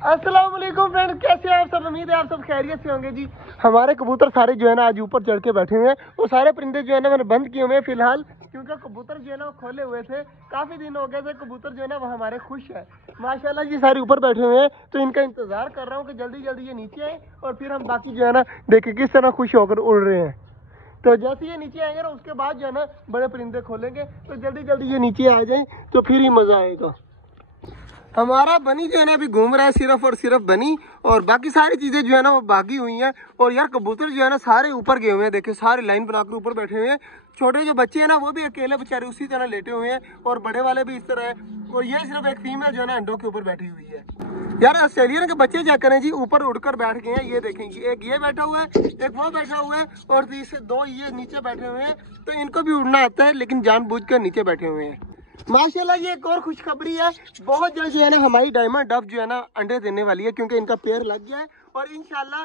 अस्सलाम वालेकुम फ्रेंड, कैसे हैं आप सब। उम्मीद है आप सब खैरियत से होंगे जी। हमारे कबूतर सारे जो है ना आज ऊपर चढ़ के बैठे हुए हैं और सारे परिंदे जो है ना मैंने बंद किए हुए हैं फिलहाल, क्योंकि कबूतर जो है ना वो खोले हुए थे। काफ़ी दिन हो गए थे, कबूतर जो है ना वो हमारे खुश है माशाल्लाह जी। सारे ऊपर बैठे हुए हैं तो इनका इंतज़ार कर रहा हूँ कि जल्दी जल्दी ये नीचे आए और फिर हम बाकी जो है ना देखें किस तरह खुश होकर उड़ रहे हैं। तो जैसे ये नीचे आएंगे ना उसके बाद जो है ना बड़े परिंदे खोलेंगे, तो जल्दी जल्दी ये नीचे आ जाएं तो फिर ही मज़ा आएगा। हमारा बनी जो है ना अभी घूम रहा है सिर्फ और सिर्फ बनी, और बाकी सारी चीज़ें जो है ना वो भागी हुई हैं। और यार कबूतर जो है ना सारे ऊपर गए हुए हैं, देखिए सारे लाइन बनाकर ऊपर बैठे हुए हैं। छोटे जो बच्चे हैं ना वो भी अकेले बेचारे उसी तरह लेटे हुए हैं और बड़े वाले भी इस तरह है। और ये सिर्फ एक फीमेल जो है ना अंडों के ऊपर बैठी हुई है। यार ऑस्ट्रेलियन के बच्चे क्या करें जी, ऊपर उड़कर बैठ गए हैं। ये देखेंगे, एक ये बैठा हुआ है, एक वो बैठा हुआ है और तीसरे दो ये नीचे बैठे हुए हैं। तो इनको भी उड़ना आता है लेकिन जानबूझकर नीचे बैठे हुए हैं माशाल्लाह। ये एक और खुशखबरी है, बहुत जल्द जो है ना हमारी डायमंड डफ जो है ना अंडे देने वाली है, क्योंकि इनका पेड़ लग गया है और इंशाल्लाह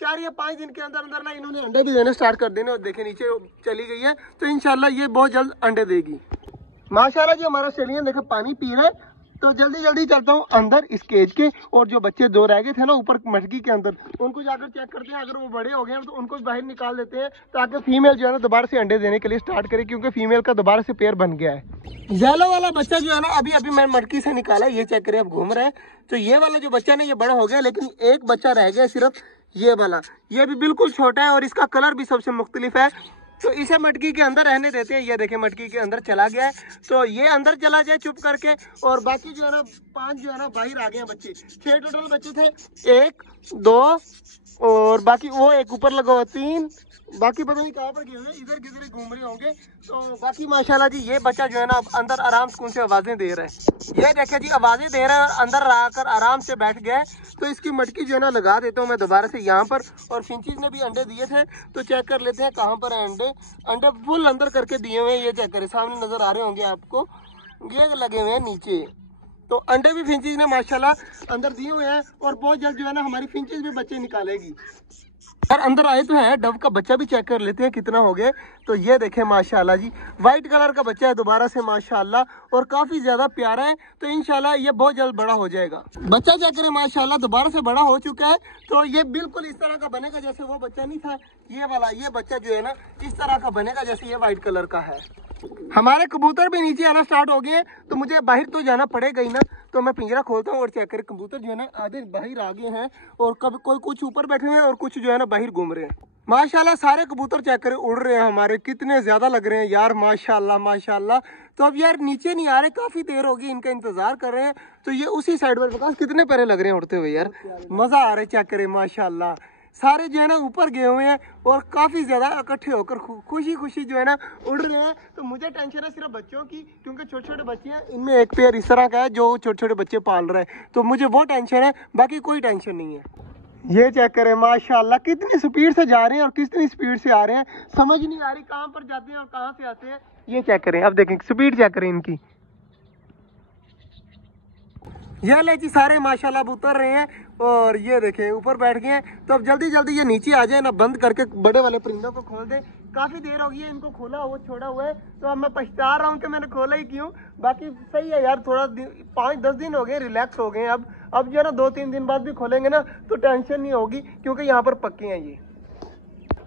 4 या 5 दिन के अंदर अंदर ना इन्होंने अंडे भी देना स्टार्ट कर देने। और देखे नीचे चली गई है, तो इंशाल्लाह ये बहुत जल्द अंडे देगी माशाल्लाह जी। हमारा ऑस्ट्रेलियन देखे पानी पी रहा है, तो जल्दी जल्दी चलता हूँ अंदर इस केज के। और जो बच्चे दो रह गए थे ना ऊपर मटकी के अंदर, उनको जाकर चेक करते हैं। अगर वो बड़े हो गए तो उनको बाहर निकाल देते हैं, ताकि फीमेल जो है ना दोबारा से अंडे देने के लिए स्टार्ट करे, क्योंकि फीमेल का दोबारा से पेयर बन गया है। येलो वाला बच्चा जो है ना अभी अभी मैं मटकी से निकाला, ये चेक करें अब घूम रहा है। तो ये वाला जो बच्चा ना ये बड़ा हो गया, लेकिन एक बच्चा रह गया सिर्फ ये वाला। ये भी बिल्कुल छोटा है और इसका कलर भी सबसे मुख्तलिफ है। तो इसे मटकी के अंदर रहने देते हैं। ये देखें मटकी के अंदर चला गया है, तो ये अंदर चला जाए चुप करके। और बाकी जो है ना 5 जो है ना बाहर आ गए हैं बच्चे। 6 टोटल बच्चे थे, 1 2 और बाकी वो एक ऊपर लगा हुआ 3, बाकी पता नहीं कहाँ पर गए हुए, इधर किधर घूम रहे होंगे। तो बाकी माशाल्लाह जी ये बच्चा जो है ना अंदर आराम सुकून से आवाज़ें दे रहा है। ये देखे जी आवाज़ें दे रहा है, अंदर आकर आराम से बैठ गया है। तो इसकी मटकी जो है ना लगा देता हूँ मैं दोबारा से यहाँ पर। और फिंचीज ने भी अंडे दिए थे, तो चेक कर लेते हैं कहाँ पर है अंडे। अंडे फुल अंदर करके दिए हुए हैं, ये चेक करें, सामने नजर आ रहे होंगे आपको, ये लगे हुए हैं नीचे। तो अंडे भी फिंचीज ने माशाल्लाह अंदर दिए हुए हैं और बहुत जल्द जो है ना हमारी फिंचीज भी बच्चे निकालेगी। यार अंदर आए तो है, डव का बच्चा भी चेक कर लेते हैं कितना हो गया। तो ये देखें माशाल्लाह जी, वाइट कलर का बच्चा है दोबारा से माशाल्लाह, और काफी ज्यादा प्यारा है। तो इंशाल्लाह ये बहुत जल्द बड़ा हो जाएगा। बच्चा चेक करें माशाल्लाह दोबारा से बड़ा हो चुका है। तो ये बिल्कुल इस तरह का बनेगा जैसे वो बच्चा नहीं था। ये वाला ये बच्चा जो है ना इस तरह का बनेगा जैसे ये वाइट कलर का है। हमारे कबूतर भी नीचे आना स्टार्ट हो गए हैं, तो मुझे बाहर तो जाना पड़ेगा ही ना। तो मैं पिंजरा खोलता हूँ और चेक करें कबूतर जो है ना आधे बाहर आ गए हैं, और कभी कोई कुछ ऊपर बैठे हुए हैं और कुछ जो है ना बाहर घूम रहे हैं। माशाल्लाह सारे कबूतर चेक करें उड़ रहे हैं हमारे, कितने ज्यादा लग रहे हैं यार माशाल्लाह माशाल्लाह। तो अब यार नीचे नहीं आ रहे, काफी देर होगी इनका इंतजार कर रहे हैं। तो ये उसी साइड पर विकास कितने प्यारे लग रहे हैं उड़ते हुए यार, मजा आ रहा है। चेक करें माशाल्लाह सारे जो है ना ऊपर गए हुए हैं और काफ़ी ज़्यादा इकट्ठे होकर खुशी खुशी जो है ना उड़ रहे हैं। तो मुझे टेंशन है सिर्फ बच्चों की, क्योंकि छोटे छोटे बच्चे हैं, इनमें एक पेयर इस तरह का है जो छोटे छोटे बच्चे पाल रहे हैं। तो मुझे वो टेंशन है, बाकी कोई टेंशन नहीं है। ये चेक करें माशाल्लाह कितनी स्पीड से जा रहे हैं और कितनी स्पीड से आ रहे हैं, समझ नहीं आ रही कहाँ पर जाते हैं और कहाँ से आते हैं। ये चेक करें, अब देखें स्पीड चेक करें इनकी। ये ले जी सारे माशाल्लाह अब उतर रहे हैं और ये देखें ऊपर बैठ गए हैं। तो अब जल्दी जल्दी ये नीचे आ जाए ना, बंद करके बड़े वाले परिंदों को खोल दे। काफ़ी देर हो गई है इनको खोला हुआ छोड़ा हुआ है, तो अब मैं पछता रहा हूँ कि मैंने खोला ही क्यों। बाकी सही है यार, थोड़ा 5-10 दिन हो गए, रिलैक्स हो गए। अब जो है ना 2-3 दिन बाद भी खोलेंगे ना तो टेंशन नहीं होगी, क्योंकि यहाँ पर पक्के हैं ये।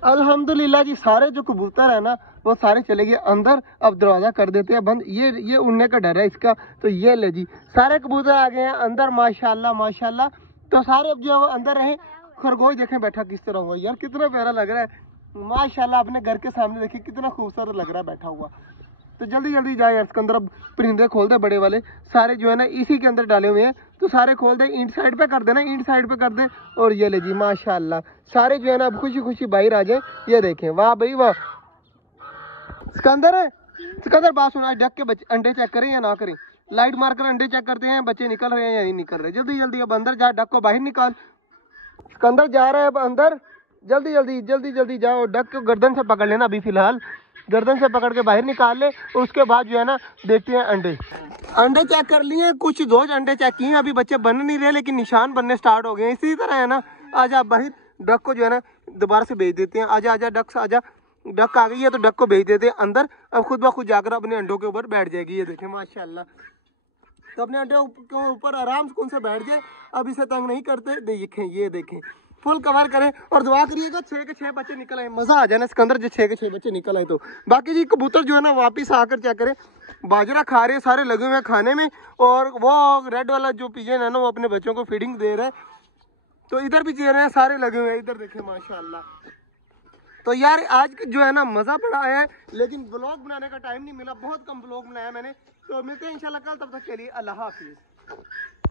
अल्हम्दुलिल्लाह जी सारे जो कबूतर है ना वो सारे चले गए अंदर। अब दरवाज़ा कर देते हैं बंद, ये उड़ने का डर है इसका। तो ये ले जी सारे कबूतर आ गए हैं अंदर माशाल्लाह माशाल्लाह। तो सारे अब जो है वो अंदर रहे। खरगोश देखें बैठा किस तरह हुआ यार, कितना प्यारा लग रहा है माशाल्लाह। अपने घर के सामने देखिए कितना खूबसूरत लग रहा है बैठा हुआ। तो जल्दी जल्दी जाए यार इसके अंदर। अब परिंदे खोल दे बड़े वाले, सारे जो है ना इसी के अंदर डाले हुए हैं। तो सारे खोल दे, ईंट साइड पे कर देना, ईंट साइड पे कर दे। और ये ले जी माशाल्लाह सारे जो है ना अब खुशी खुशी बाहर आ जाए। ये देखें वाह भाई वाह। सिकंदर बात सुना, डक के बच्चे अंडे चेक करें या ना करें। लाइट मारकर अंडे चेक करते हैं बच्चे निकल रहे हैं या नहीं निकल रहे। जल्दी जल्दी अब अंदर जा, डक को बाहर निकाल। सिकंदर जा रहा है अब अंदर, जल्दी जल्दी जल्दी जल्दी जाओ। डक को गर्दन से पकड़ लेना, अभी फिलहाल गर्दन से पकड़ के बाहर निकाल ले। उसके बाद जो है ना देखते हैं अंडे चेक कर लिए, कुछ 2 अंडे चेक किए, अभी बच्चे बन नहीं रहे लेकिन निशान बनने स्टार्ट हो गए। इसी तरह है ना, आजा बाहर, डक को जो है ना दोबारा से भेज देते हैं। आजा आजा डक आजा, डक आ गई है तो डक को भेज देते हैं अंदर। अब खुद ब खुद जाकर अपने अंडों के ऊपर बैठ जाएगी। ये देखें माशाल्लाह तो अपने अंडे के ऊपर आराम से कौन से बैठ जाए। अब इसे तंग नहीं करते, देखें ये देखें, फुल कवर करें और दुआ करिएगा 6 के 6 बच्चे निकल आए। मजा आ जाए ना इसके अंदर जो 6 के 6 बच्चे निकल आए तो। बाकी जी कबूतर जो है ना वापिस आकर क्या करें, बाजरा खा रहे, सारे लगे हुए हैं खाने में, और वो रेड वाला जो पिजन है ना वो अपने बच्चों को फीडिंग दे रहा है। तो इधर भी दे रहे हैं, सारे लगे हुए हैं, इधर देखें माशाल्लाह। तो यार आज जो है ना मज़ा बड़ा आया है, लेकिन ब्लॉग बनाने का टाइम नहीं मिला, बहुत कम ब्लॉग बनाया मैंने। तो मिलते हैं इंशाल्लाह कल, तब तक के लिए अल्लाह हाफिज़।